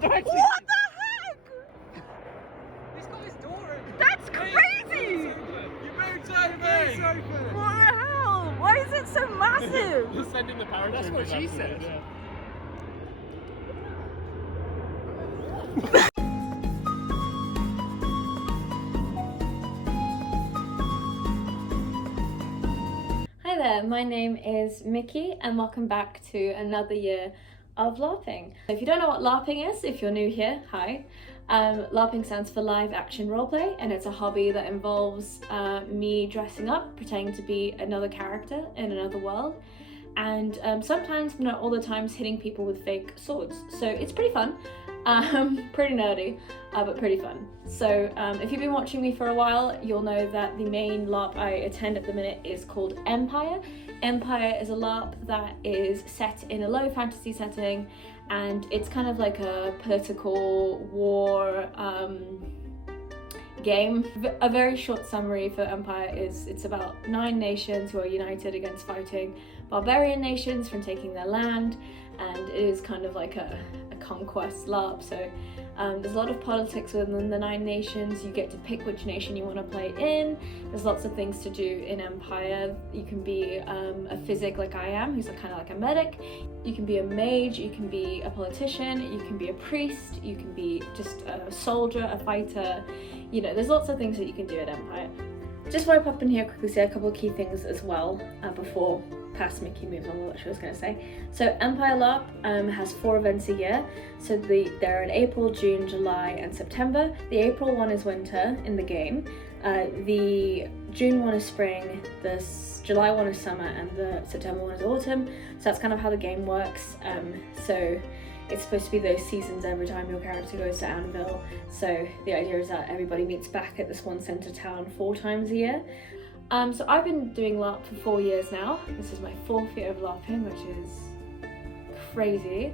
What the heck? He's got his door open. That's crazy! You moved so big. What the hell? Why is it so massive? Just sending the power. That's what she said. Yeah. Hi there, my name is Mickey and welcome back to another year of LARPing. If you don't know what LARPing is, if you're new here, hi. LARPing stands for live action roleplay, and it's a hobby that involves me dressing up, pretending to be another character in another world, and sometimes, but not all the times, hitting people with fake swords. So it's pretty fun, pretty nerdy, but pretty fun. So if you've been watching me for a while, you'll know that the main LARP I attend at the minute is called Empire. Empire is a LARP that is set in a low fantasy setting, and it's kind of like a political war game. A very short summary for Empire is it's about 9 nations who are united against fighting barbarian nations from taking their land, and it is kind of like a conquest LARP. So there's a lot of politics within the 9 nations. You get to pick which nation you want to play in. There's lots of things to do in Empire. You can be a physic like I am, who's kind of like a medic. You can be a mage, you can be a politician, you can be a priest, you can be just a soldier, a fighter. You know, there's lots of things that you can do at Empire. Just want to pop in here quickly say a couple of key things as well before past Mickey moves on with what she was going to say. So Empire LARP has 4 events a year. So they're in April, June, July and September. The April one is winter in the game. The June one is spring, the July one is summer, and the September one is autumn. So that's kind of how the game works. So it's supposed to be those seasons every time your character goes to Anvil. So the idea is that everybody meets back at this one centre town 4 times a year. So I've been doing LARP for 4 years now. This is my 4th year of LARPing, which is crazy.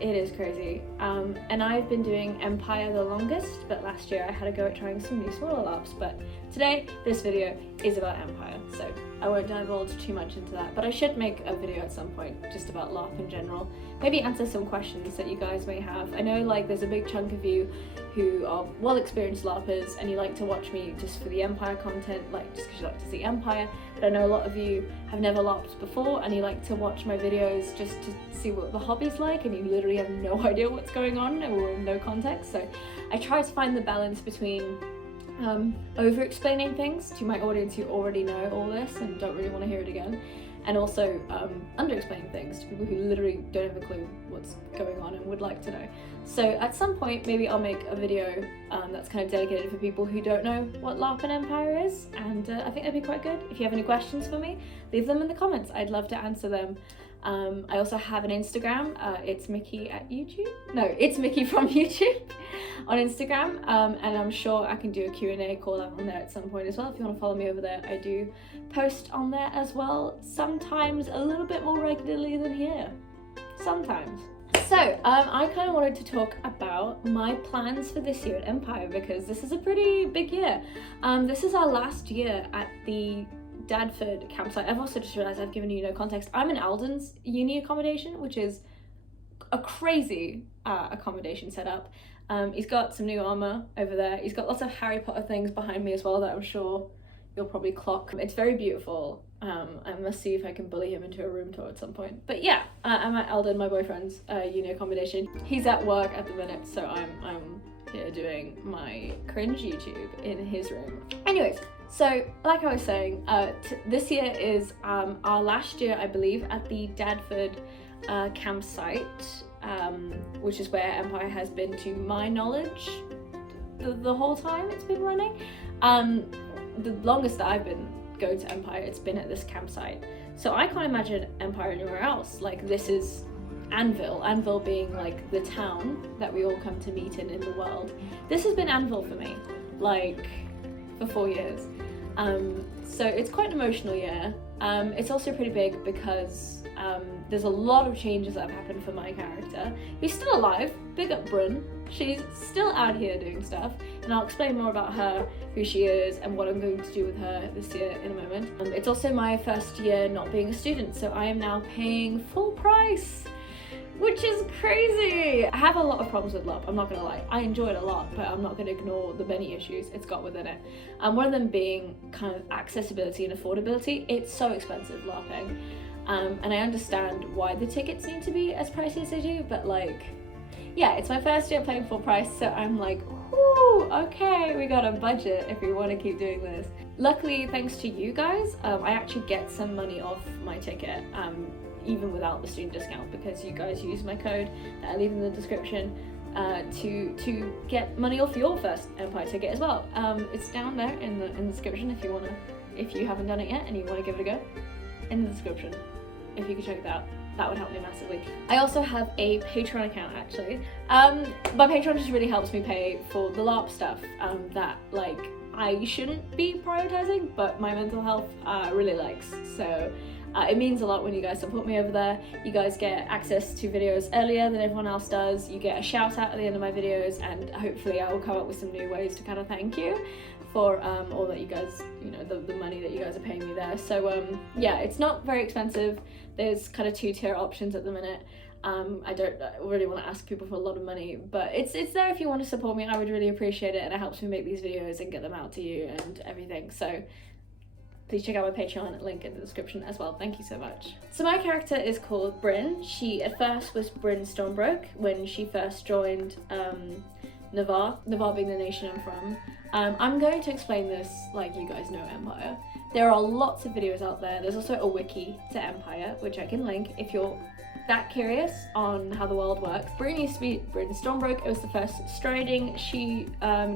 It is crazy. And I've been doing Empire the longest, but last year I had a go at trying some new smaller LARPs. But today, this video is about Empire, so I won't divulge too much into that. But I should make a video at some point just about LARP in general. Maybe answer some questions that you guys may have. I know like there's a big chunk of you who are well-experienced LARPers and you like to watch me just for the Empire content, like just because you like to see Empire. But I know a lot of you have never LARPed before and you like to watch my videos just to see what the hobby's like, and you literally have no idea what's going on or no context. So I try to find the balance between over-explaining things to my audience who already know all this and don't really want to hear it again, and also under-explaining things to people who literally don't have a clue what's going on and would like to know. So at some point maybe I'll make a video that's kind of dedicated for people who don't know what LARP and Empire is, and I think that'd be quite good. If you have any questions for me, leave them in the comments. I'd love to answer them. I also have an Instagram. It's Mickey at YouTube. No, it's Mickey from YouTube on Instagram, and I'm sure I can do a Q&A call out on there at some point as well. If you want to follow me over there, I do post on there as well, sometimes a little bit more regularly than here, sometimes. So I kind of wanted to talk about my plans for this year at Empire, because this is a pretty big year. This is our last year at the Dadford campsite. I've also just realised I've given you no context. I'm in Alden's uni accommodation, which is a crazy accommodation setup. He's got some new armour over there. He's got lots of Harry Potter things behind me as well that I'm sure you'll probably clock. It's very beautiful. I must see if I can bully him into a room tour at some point. But yeah, I'm at Alden, my boyfriend's uni accommodation. He's at work at the minute, so I'm here doing my cringe YouTube in his room. Anyways, so like I was saying, this year is our last year, I believe, at the Dadford campsite, which is where Empire has been, to my knowledge, the whole time it's been running. The longest that I've been going to Empire, it's been at this campsite. So I can't imagine Empire anywhere else. Like, this is Anvil being like the town that we all come to meet in the world. This has been Anvil for me, like, for 4 years. So it's quite an emotional year. It's also pretty big because there's a lot of changes that have happened for my character, who's still alive. Big up Brynn. She's still out here doing stuff, and I'll explain more about her, who she is, and what I'm going to do with her this year in a moment. It's also my first year not being a student, so I am now paying full price which is crazy. I have a lot of problems with LARP, I'm not gonna lie. I enjoy it a lot, but I'm not gonna ignore the many issues it's got within it. One of them being kind of accessibility and affordability. It's so expensive, LARPing. And I understand why the tickets need to be as pricey as they do, but like, yeah, it's my first year playing full price, so I'm like, whoo, okay, we got a budget if we want to keep doing this. Luckily, thanks to you guys, I actually get some money off my ticket, even without the student discount, because you guys use my code that I leave in the description to get money off your first Empire ticket as well. It's down there in the description if you haven't done it yet and you want to give it a go. In the description, if you could check that out. That would help me massively. I also have a Patreon account actually. My Patreon just really helps me pay for the LARP stuff that like I shouldn't be prioritizing, but my mental health really likes. So it means a lot when you guys support me over there. You guys get access to videos earlier than everyone else does. You get a shout out at the end of my videos, and hopefully I will come up with some new ways to kind of thank you for all that you guys, you know, the money that you guys are paying me there. So yeah, it's not very expensive. There's kind of 2-tier options at the minute. I don't really want to ask people for a lot of money, but it's there if you want to support me. I would really appreciate it, and it helps me make these videos and get them out to you and everything. So please check out my Patreon, link in the description as well. Thank you so much. So my character is called Brynn. She at first was Brynn Stormbrook when she first joined Navarre being the nation I'm from. I'm going to explain this like you guys know Empire. There are lots of videos out there. There's also a wiki to Empire, which I can link if you're that curious on how the world works. Brynn used to be Brynn Stormbrook. It was the first striding she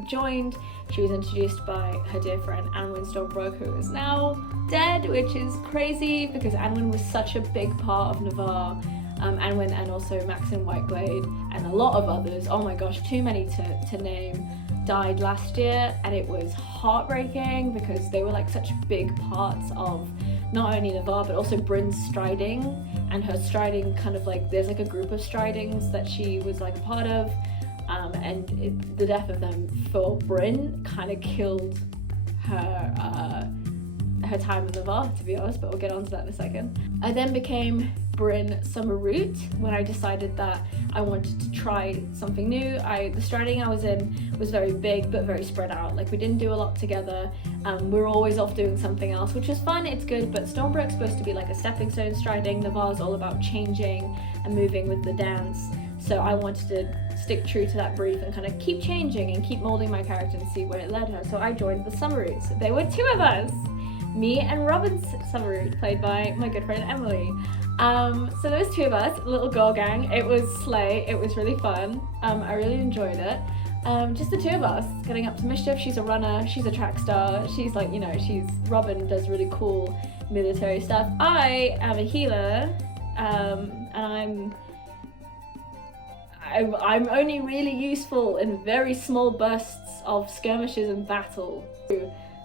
joined. She was introduced by her dear friend Anwin Stormbrook, who is now dead, which is crazy because Anwin was such a big part of Navarre. Anwin and also Maxon Whiteblade and a lot of others, oh my gosh, too many to name, died last year, and it was heartbreaking because they were like such big parts of not only Navarre but also Brynn's striding, and her striding kind of like, there's like a group of stridings that she was like a part of, and the death of them for Brynn kind of killed her time in Navarre, to be honest, but we'll get onto that in a second. I then became Brynn Summerroot when I decided that I wanted to try something new. The striding I was in was very big but very spread out. Like, we didn't do a lot together. We were always off doing something else, which was fun, it's good, but Stormbrook's supposed to be like a stepping stone striding. Navarre's all about changing and moving with the dance. So I wanted to stick true to that brief and kind of keep changing and keep molding my character and see where it led her. So I joined the Summerroots. There were 2 of us. Me and Robin Summerroot, played by my good friend Emily. So there was 2 of us, little girl gang. It was slay, it was really fun. I really enjoyed it. Just the 2 of us getting up to mischief. She's a runner, she's a track star, she's like, you know, Robin does really cool military stuff. I am a healer, and I'm only really useful in very small bursts of skirmishes and battle.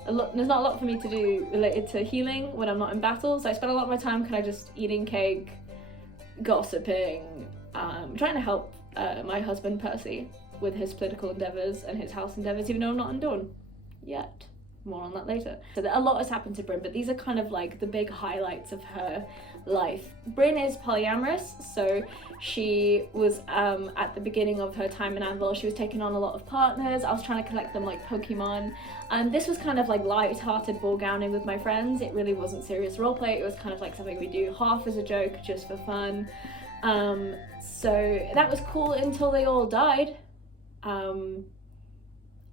There's not a lot for me to do related to healing when I'm not in battle, so I spend a lot of my time kind of just eating cake, gossiping, trying to help my husband Percy with his political endeavours and his house endeavours, even though I'm not undone yet. More on that later. So a lot has happened to Brynn, but these are kind of like the big highlights of her life. Brynn is polyamorous, so she was at the beginning of her time in Anvil, she was taking on a lot of partners. I was trying to collect them like Pokemon. This was kind of like light-hearted ball gowning with my friends. It really wasn't serious roleplay. It was kind of like something we do half as a joke, just for fun. So that was cool until they all died.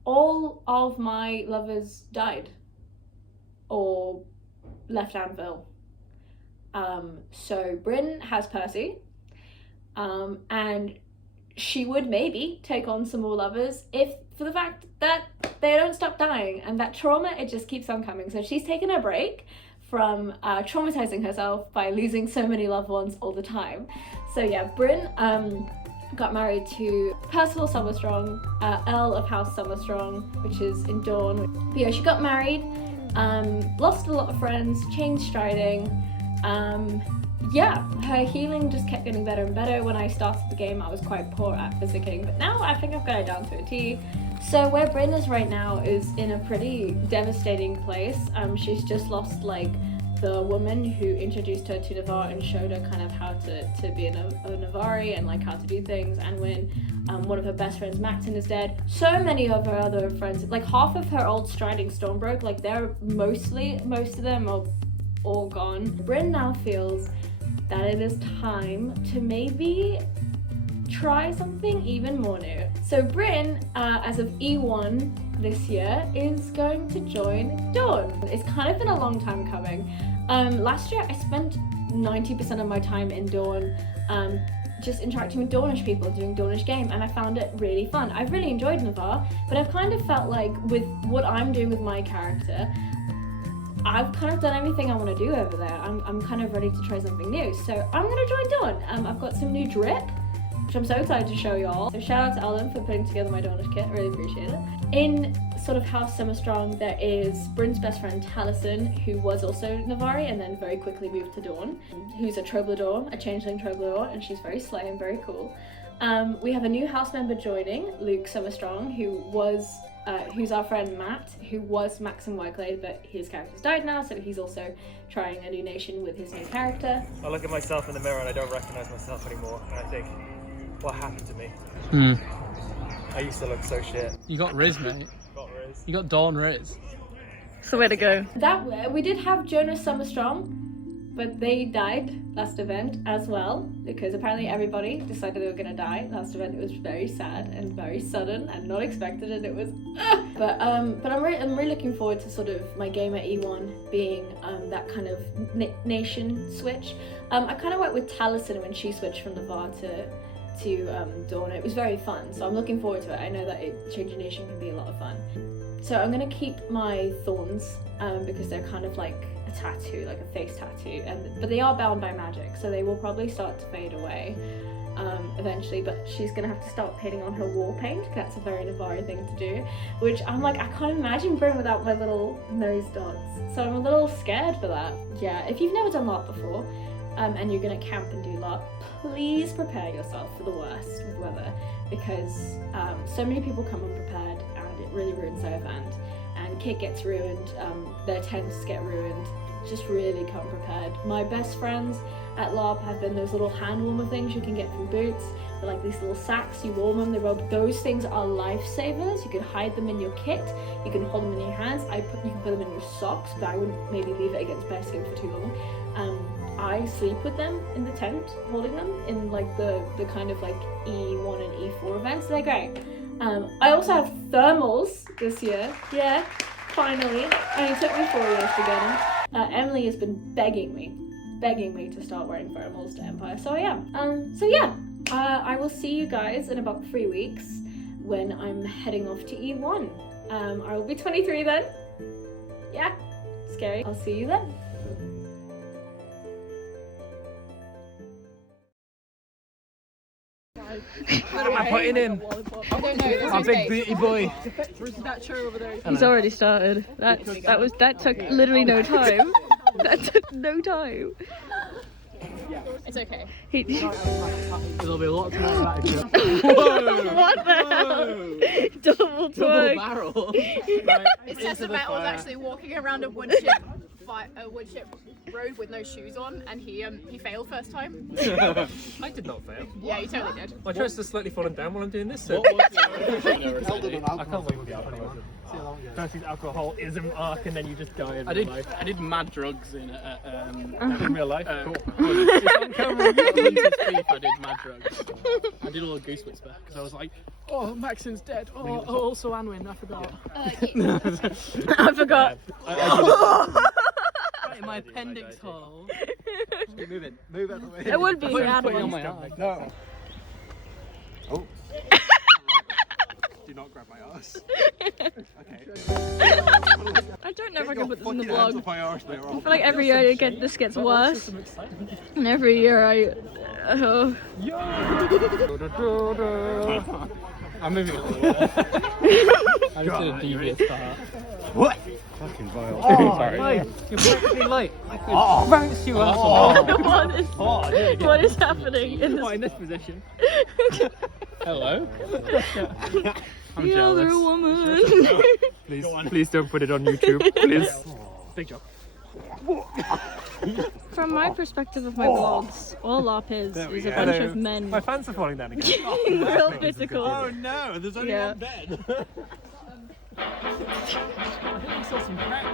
All of my lovers died or left Anvil. So Brynn has Percy, and she would maybe take on some more lovers if for the fact that they don't stop dying, and that trauma, it just keeps on coming. So she's taken a break from traumatizing herself by losing so many loved ones all the time. So yeah, Brynn got married to Percival Summerstrong, Earl of House Summerstrong, which is in Dawn. But yeah, she got married, lost a lot of friends, changed striding. Yeah, her healing just kept getting better and better. When I started the game, I was quite poor at physicking, but now I think I've got it down to a T. So where Brynn is right now is in a pretty devastating place. She's just lost like the woman who introduced her to Navarre and showed her kind of how to be a Navarre and like how to do things. And when one of her best friends, Maxon, is dead, so many of her other friends, like half of her old striding Stormbroke, like most of them are all gone. Brynn now feels that it is time to maybe try something even more new. So Brynn, as of E1 this year, is going to join Dawn. It's kind of been a long time coming. Last year I spent 90% of my time in Dawn just interacting with Dawnish people, doing Dawnish game, and I found it really fun. I've really enjoyed Navarre, but I've kind of felt like with what I'm doing with my character, I've kind of done everything I want to do over there. I'm kind of ready to try something new, so I'm going to join Dawn. I've got some new drip, which I'm so excited to show y'all. So shout out to Ellen for putting together my Dawnish kit, really appreciate it. In sort of House Summerstrong, there is Brynn's best friend Taliesin, who was also Navarre and then very quickly moved to Dawn, who's a Troubadour, a changeling Troubadour, and she's very slay and very cool. We have a new house member joining, Luke Summerstrong, who's our friend Matt, who was Max and Wyclade, but his character's died now, so he's also trying a new nation with his new character. I look at myself in the mirror and I don't recognise myself anymore, and I think, what happened to me? I used to look so shit. You got Riz, mate. Got Riz. You got Dawn Riz. It's the way to go. We did have Jonas Summerstrong, but they died last event as well, because apparently everybody decided they were gonna die last event. It was very sad and very sudden and not expected, and it was but I'm really looking forward to sort of my game at E1 being that kind of nation switch. I kind of went with Taliesin when she switched from Navarre to Dawn. It was very fun, so I'm looking forward to it. I know that changing nation can be a lot of fun. So I'm gonna keep my thorns because they're kind of like a tattoo, like a face tattoo, but they are bound by magic, so they will probably start to fade away eventually. But she's gonna have to start painting on her war paint, because that's a very Navarre thing to do, which I'm like, I can't imagine Brynn without my little nose dots, so I'm a little scared for that. Yeah, if you've never done LARP before and you're gonna camp and do LARP, please prepare yourself for the worst with weather, because so many people come unprepared and it really ruins their event, and kit gets ruined, their tents get ruined. Just really come prepared. My best friends at LARP have been those little hand warmer things you can get from Boots. They're like these little sacks, you warm them, they rub. Those things are lifesavers. You can hide them in your kit, you can hold them in your hands. You can put them in your socks, but I wouldn't maybe leave it against bear skin for too long. I sleep with them in the tent, holding them in like the kind of like E1 and E4 events. They're great. I also have thermals this year. Yeah, finally. Only took me 4 years to get them. Emily has been begging me to start wearing thermals to Empire, so I am. So yeah, I will see you guys in about 3 weeks when I'm heading off to E1. I will be 23 then. Yeah, scary. I'll see you then. What am I putting in? My big booty boy. He's already started. That took literally no time. That took no time. It's okay. There'll be a lot to like that. What the hell? Double Double twerk. barrel. It's testament of actually walking around a woodchip road with no shoes on, and he failed first time. I did not fail. Yeah, you totally did. My chest has slightly fallen down while I'm doing this, so... What I can't wait to be 21. First use alcoholism arc and then you just die in real life. I did mad drugs in In real life? Cool. It's on camera. I did mad drugs. I did all the goose whisper because I was like, oh, Maxon's dead. Oh, also Anwin, I forgot. I forgot. Right in my appendix hole. Move it. Move out of the way. It would be Put it on Adwin. my eye. No. Oh. Do not grab my ass. Okay. I don't know if I can put this in the vlog. I feel vlog. like every year this gets worse, and every year I'm moving it. I just did a devious part. What? Fucking vile. Oh, sorry. You're perfectly late. I could bounce you out. what is happening in Not in this? this position. Hello? I'm The jealous. other woman. Please don't put it on YouTube, please. Big job. From my perspective of my vlogs, all LARP is a bunch of men My fans are falling down again. getting real physical. Oh no, there's only Yeah. one bed. I think we saw some crack.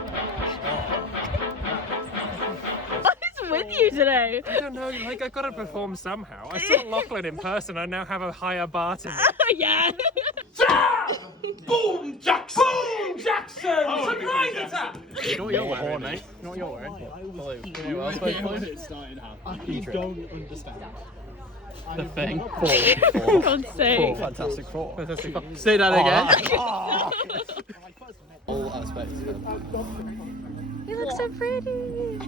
What is with you today? I don't know, like I've got to perform somehow. I saw Lachlan in person, I now have a higher bar to me. Yeah. Boom Jackson! Boom Jackson! Surprise attack! You know what you're wearing, mate? You know what you're wearing? Blue. You know what it started happening. You don't understand. The thing. For God's sake. Fantastic Four. Fantastic. Say that again. All aspects of it. You look so pretty.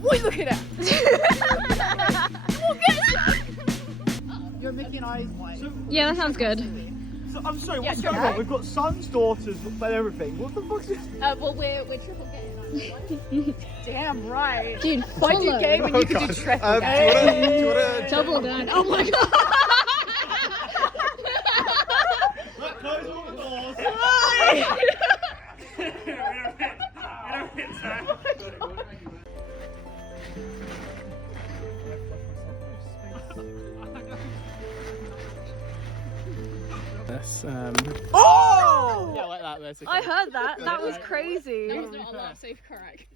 Wait, look at that! Look at that! You're making eyes white. Yeah, that sounds good. So, I'm sorry, what's going on? We've got sons, daughters, and everything. What the fuck's this? Well, we're triple getting. Damn right. Dude, Why do game when you can do triple game? double down. Oh my god. Close all the doors. Oh! Yeah, like that basically. I heard that. That was crazy. That was not a lot safe correct.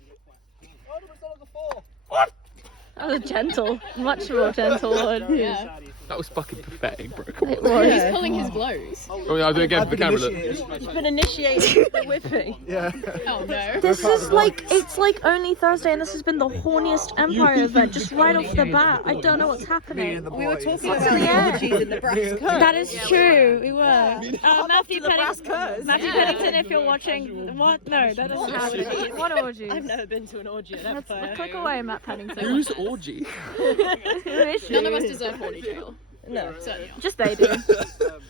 That was gentle. Much more gentle one. Yeah. That was fucking pathetic, bro. It was. He's pulling his blows. Oh, yeah, I'll do it again for the camera. Look. He's been initiating the whipping. Yeah. Oh no. This is like, it's like only Thursday and this has been the horniest Empire event just right off the bat. I don't know what's happening. We were talking What's about in the air? orgies in Nebraska. That is true, we were. Matthew Pennington, if you're watching, what? No, that doesn't happen. What orgy? I've never been to an orgy at Empire. Click away, Matt Pennington. Who's orgy? Who is she? None of us deserve horny jail. No. Certainly not. Just they do.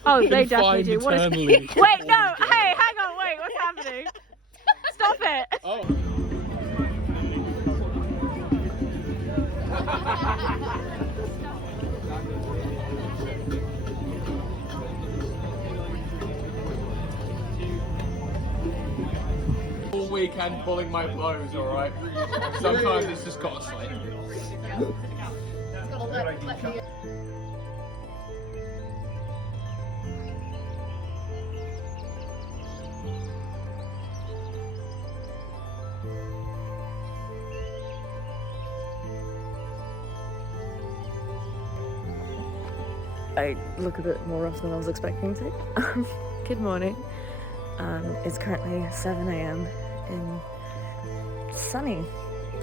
Oh, they definitely do. What is? Eternally. Wait, no. Hey, hang on. Wait, what's happening? Stop it. Oh. All weekend pulling my blows, alright? Sometimes it's just got to slip. I look a bit more rough than I was expecting to. Good morning. It's currently 7 a.m. in sunny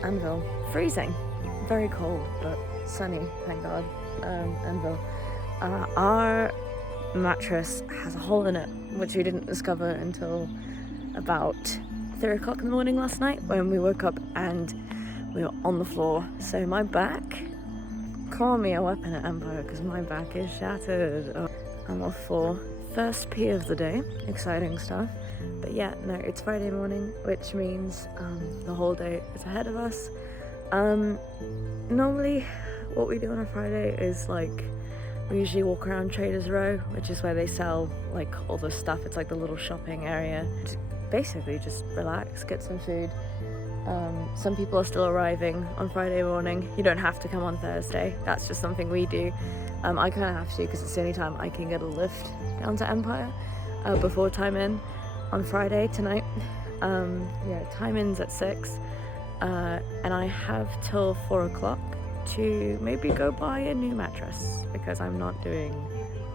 Anvil. Freezing. Very cold, but sunny, thank God. Anvil. Our mattress has a hole in it, which we didn't discover until about 3 o'clock in the morning last night when we woke up and we were on the floor. So my back, call me a weapon at Empire because my back is shattered. I'm off for first pee of the day, exciting stuff. But yeah, no, it's Friday morning, which means the whole day is ahead of us. Normally what we do on a Friday is like, we usually walk around Traders Row, which is where they sell like all the stuff. It's like the little shopping area. Basically just relax, get some food. Some people are still arriving on Friday morning. You don't have to come on Thursday. That's just something we do. I kind of have to because it's the only time I can get a lift down to Empire before time in on Friday tonight. Yeah, time in's at 6 and I have till 4 o'clock to maybe go buy a new mattress because I'm not doing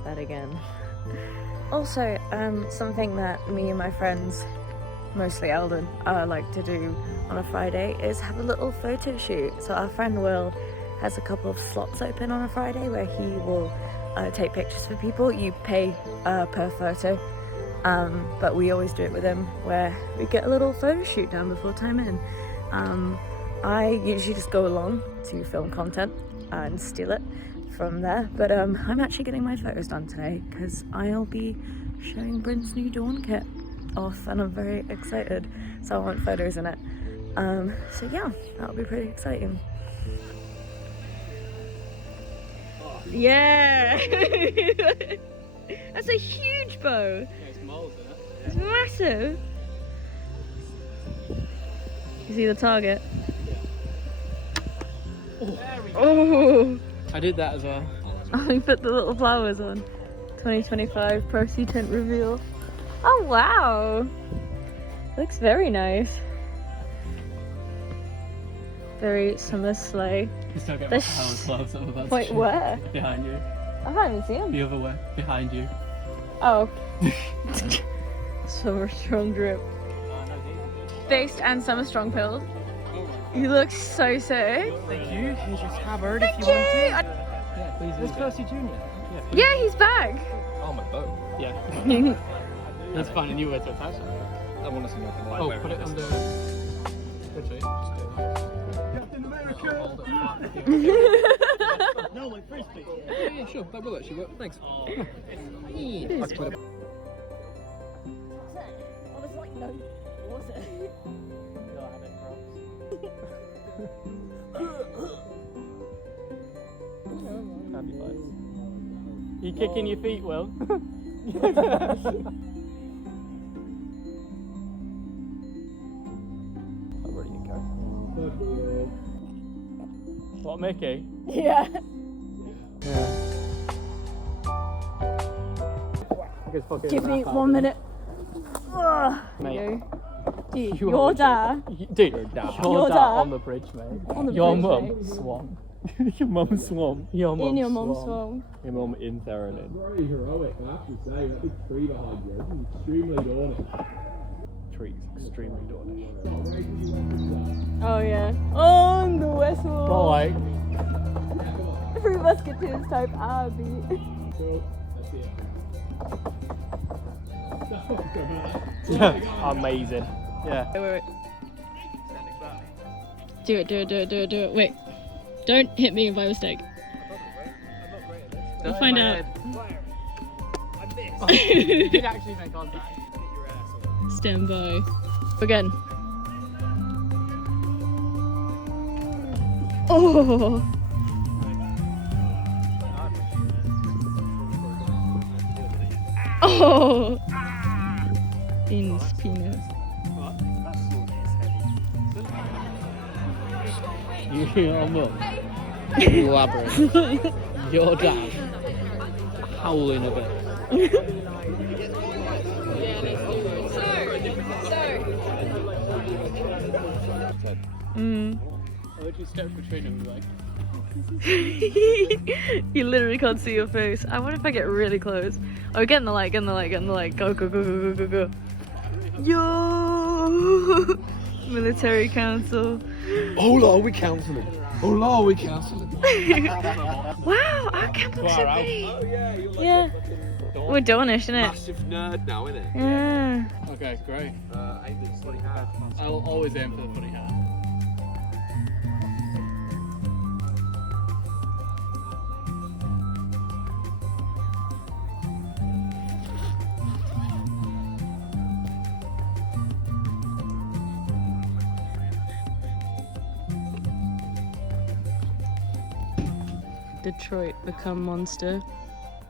that again. Also, something that me and my friends, mostly Eldon, like to do on a Friday is have a little photo shoot. So our friend Will has a couple of slots open on a Friday where he will take pictures for people. You pay per photo, but we always do it with him where we get a little photo shoot done before time in. I usually just go along to film content and steal it from there, but I'm actually getting my photos done today because I'll be showing Bryn's new Dawn kit off and I'm very excited, so I want photos in it. So yeah, that'll be pretty exciting. Yeah! That's a huge bow! There's moles in it. It's massive! You see the target? Oh! I did that as well. Oh, we put the little flowers on. 2025 Procy tent reveal. Oh wow! Looks very nice. Very summer sleigh. You still get The Howard's gloves that were about Wait, where? behind you. I haven't even seen them. The other way, behind you. Oh. Summer strong drip. Based and summer strong pilled. You look so sick. Thank you. Here's your tabard Thank you. Yeah, please. Is Percy Jr.? Yeah, he's back. Oh, my boat. Yeah. That's fine, and you wear to attach it. I want to see nothing like Oh, wearing put it this. under. Captain America! No, my frisbee. Yeah, sure. That will actually work. Thanks. You kicking your feet, Will? What, Mickey? Yeah. Give me 1 minute. Mate. Dude, your dad. Dude, your dad on the bridge, mate. On the Your bridge, mum mate. swam. Your mum swam. Your mum In your mum's swam. swam. Your mum in Theronin. Very heroic, I have to say. That big tree behind you is extremely daunting. Trees, extremely daunting. Oh yeah. On the west wall. But like, Three Musketeers type Abbey. Cool, that's it. yeah, amazing. Yeah. Wait. Do it. Wait. Don't hit me by mistake. We'll find out. You did actually make contact. Stand by. Again. Oh! Oh! In's penis. Your mum. Elaborate. Your dad. Howling a bit. I literally stepped between them like. You literally can't see your face. I wonder if I get really close. Oh, get in the light. Go. Yo! Military council. Oh, Lord, we counselling. Oh, Lord, we counselling. Wow, our camp looks so big. Oh, yeah, you're like Yeah. We're Dornish, isn't it? massive nerd now, innit? Yeah. Okay, great. Aim at funny hat. I'll always aim for the funny hat. Detroit become monster.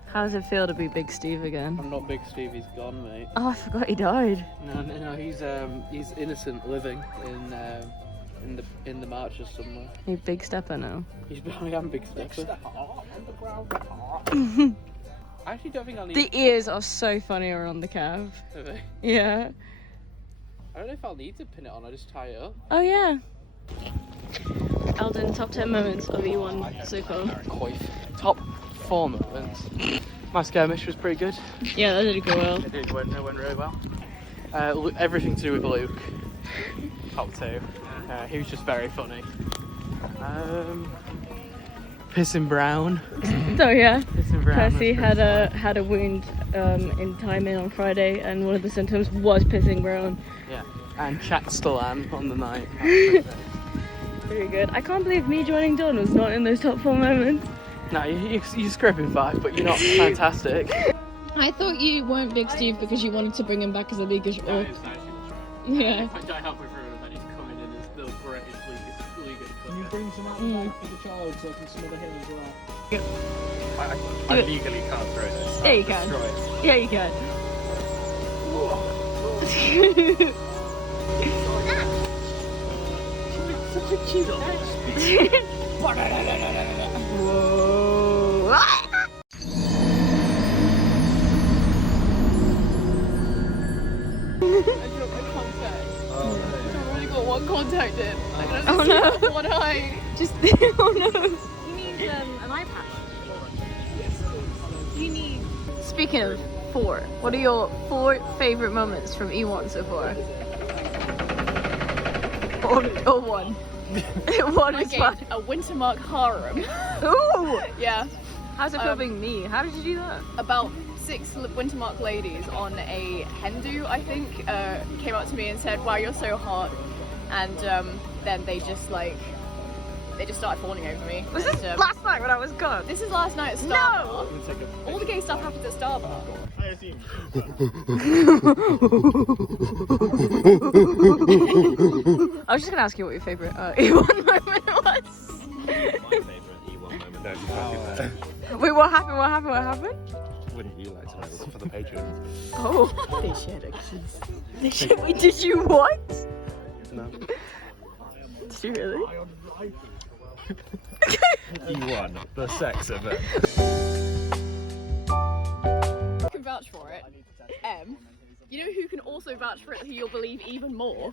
How does it feel to be Big Steve again? I'm not Big Steve, he's gone, mate. Oh, I forgot he died. No, he's innocent living in the marches somewhere. You Big Stepper now. I am Big Stepper. I actually don't think I'll need The ears are so funny around the calf. Are they? Yeah. I don't know if I'll need to pin it on, I'll just tie it up. Oh yeah. Alden, top 10 moments of E1 so far. Top 4 moments. My skirmish was pretty good. Yeah, that did go well. It went really well. Everything to do with Luke. Top 2. He was just very funny. Pissing Brown. So yeah, Pissing Brown. Percy had a wound in timing on Friday, and one of the symptoms was pissing brown. Yeah. And Chatstelan on the night. Very good. I can't believe me joining Dawn was not in those top 4 moments. No, you're scraping by, but you're not fantastic. I thought you weren't Big Steve because you wanted to bring him back as a leaguish orc. Yeah. If I die halfway through, then he's coming in as the greatest league. Can you bring some out back for the child so I can smother him as well? I legally can't throw this. Yeah, you I'll can. destroy it. Yeah, you can. Whoa. I've only got one contact in. Oh no. One eye. Just oh no. You need an eye patch. You need. Speaking of 4, what are your 4 favourite moments from E1 so far? Or 1? 1 is Okay, fine. a Wintermark harem. Ooh! Yeah. How's it feel being me? How did you do that? About 6 Wintermark ladies on a hen do, I think, came up to me and said, "Wow, you're so hot," and then they just started fawning over me. Was this And, last night when I was gone? This is last night at Starbucks. No! All the gay stuff happens at Starbucks. I was just gonna ask you what your favourite E1 moment was. My favourite E1 moment. Don't be talking about it. Wait, what happened? What happened? What happened? Wouldn't you like to know? For the patrons. Oh. They shared a kiss. They should, wait, did you what? No. Did you really? E1, the sex event. You can vouch for it. You know who can also vouch for it, who you'll believe even more?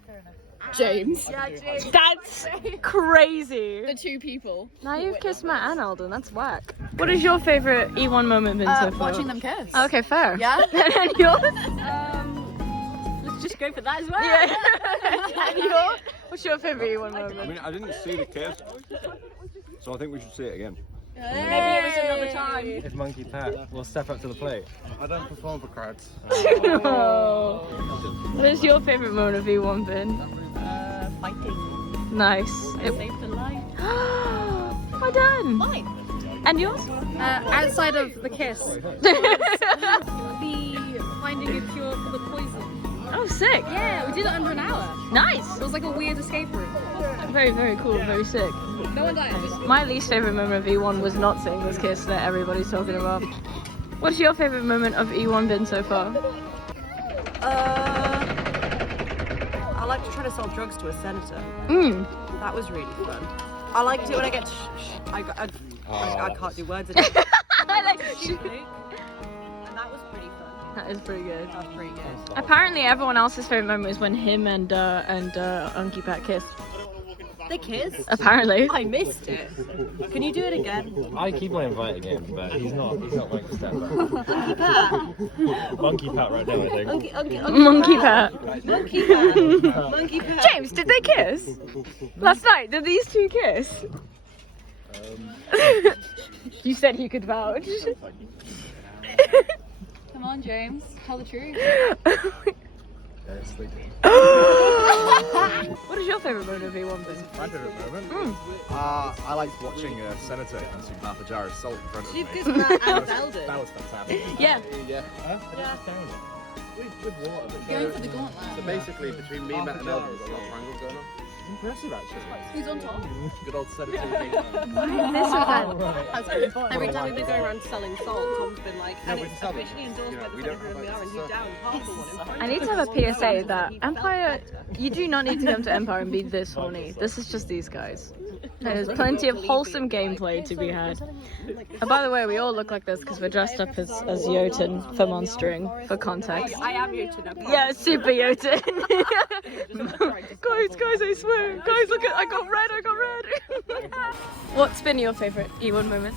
James. Yeah, James. That's crazy. The 2 people. Now you've kissed Matt and Alden, that's whack. What is your favourite E1 moment been so far? Watching them kiss. Okay, fair. Yeah? And yours? Let's just go for that as well. Yeah. And yours? What's your favourite E1 moment? I mean, I didn't see the kiss, so I think we should see it again. Maybe it was another time. If Monkey Pat will step up to the plate. I don't perform for crowds. Oh. What is your favourite moment of E1 been? Fighting. Nice. I saved a life. Well done. Mine. And yours? Outside of the kiss. The finding a cure for the poison. Oh, sick. Yeah, we did it under an hour. Nice. It was like a weird escape room. Very, very cool. Very sick. No one died. My least favourite moment of E1 was not seeing this kiss that everybody's talking about. What's your favourite moment of E1 been so far? I like to try to sell drugs to a senator. That was really fun. I liked it when I get I can't do words anymore. I like And that was pretty fun. That is pretty good. That was pretty good. Apparently everyone else's favourite moment was when him and Unky Pat kissed. They kissed? Apparently. I missed it. Can you do it again? I keep on inviting him, but he's not going to step up. Unky Pat. Monkey Pat right now, I think. Monkey Pat. Monkey Pat. Monkey Pat. James, did they kiss? Last night, did these 2 kiss? You said you could vouch. Come on, James. Tell the truth. What is your favourite moment of E1 been? My favourite moment? I liked watching a senator consume half a jar of salt in front of me. That was fantastic. Yeah. With water. But Going for the gauntlet. so basically, between me, Matt, and Elden, we've got a little triangle going on. Impressive, actually. Who's on top? Good old senator. Every time we've been going around selling salt, Tom's been like, and we it's can sell it. officially endorsed by the we don't Senator of have the and it to you sell. down half the one. I need to have a PSA that Empire, you do not need to come to Empire and be this horny. This is just these guys. There's plenty of wholesome gameplay to be had. And by the way, we all look like this because we're dressed up as Jotun for monstering, for context. I am you to know. Yeah, super Jotun. guys, I swear. Guys, look at, I got red. What's been your favourite E1 moment?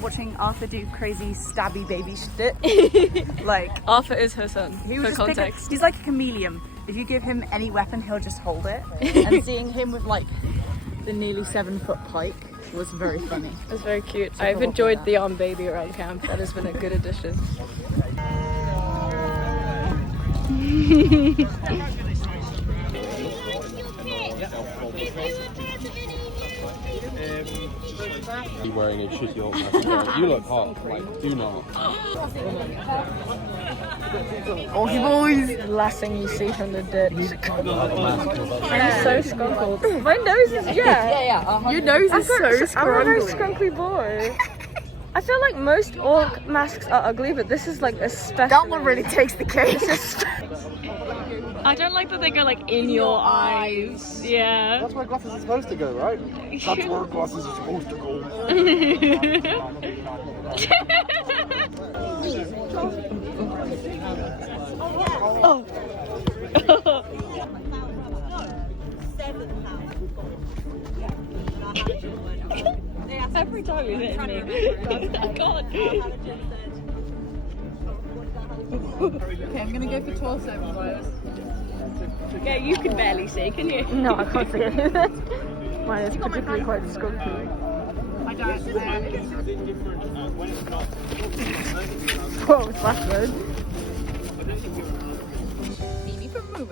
Watching Arthur do crazy stabby baby shit. Like, Arthur is her son, he for was just context. he's like a chameleon. If you give him any weapon, he'll just hold it. And seeing him with like the nearly 7-foot pike was very funny. It was very cute. I've enjoyed the arm baby around camp. That has been a good addition. You wearing a shitty old mask. You look hot. Like, do not. Orgy boys! Last thing you see from the ditch. I'm so skunked. My nose is, yeah. Your nose is so I'm a very scrunkly. skunkly boy. I feel like most orc masks are ugly, but this is like a special. That one really takes the case. I don't like that they go like in your eyes. Yeah. That's where glasses are supposed to go, right? That's where glasses are supposed to go. Oh. Every time you hit me. I can't. Okay, I'm gonna go for torso first. Yeah, you can barely see, can you? No, I can't see anything. Mine is particularly quite skunky. I don't. Whoa, splash mode. Phoebe from Moo.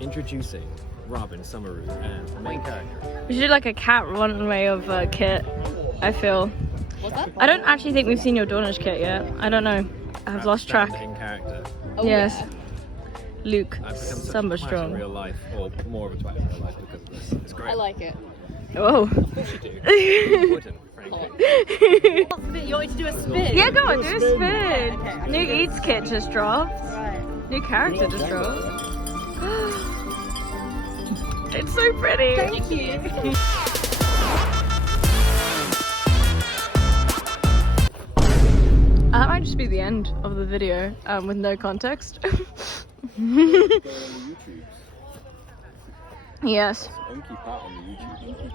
Introducing Robin Summeroo and the main character. We should do like a cat runway of Kit, I feel. What's that? I don't actually think we've seen your Dornish Kit yet. I don't know. I've lost track. Main character. Oh, Yes. yeah. Luke, I've become such a Summer twat in Strong. real life, or more of a twat in real life because of this. It's great. I like it. Whoa. Of course you do. It's important, frankly. You want me to do a spin? Yeah, go on, do a spin. New Eats Kit just dropped. New character just dropped. It's so pretty. Thank you. That might just be the end of the video with no context. Yes. Unky part on the YouTube.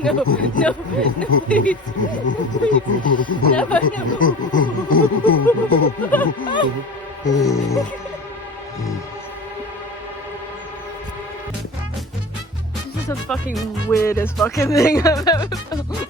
No, please. This is the fucking weirdest fucking thing I've ever filmed.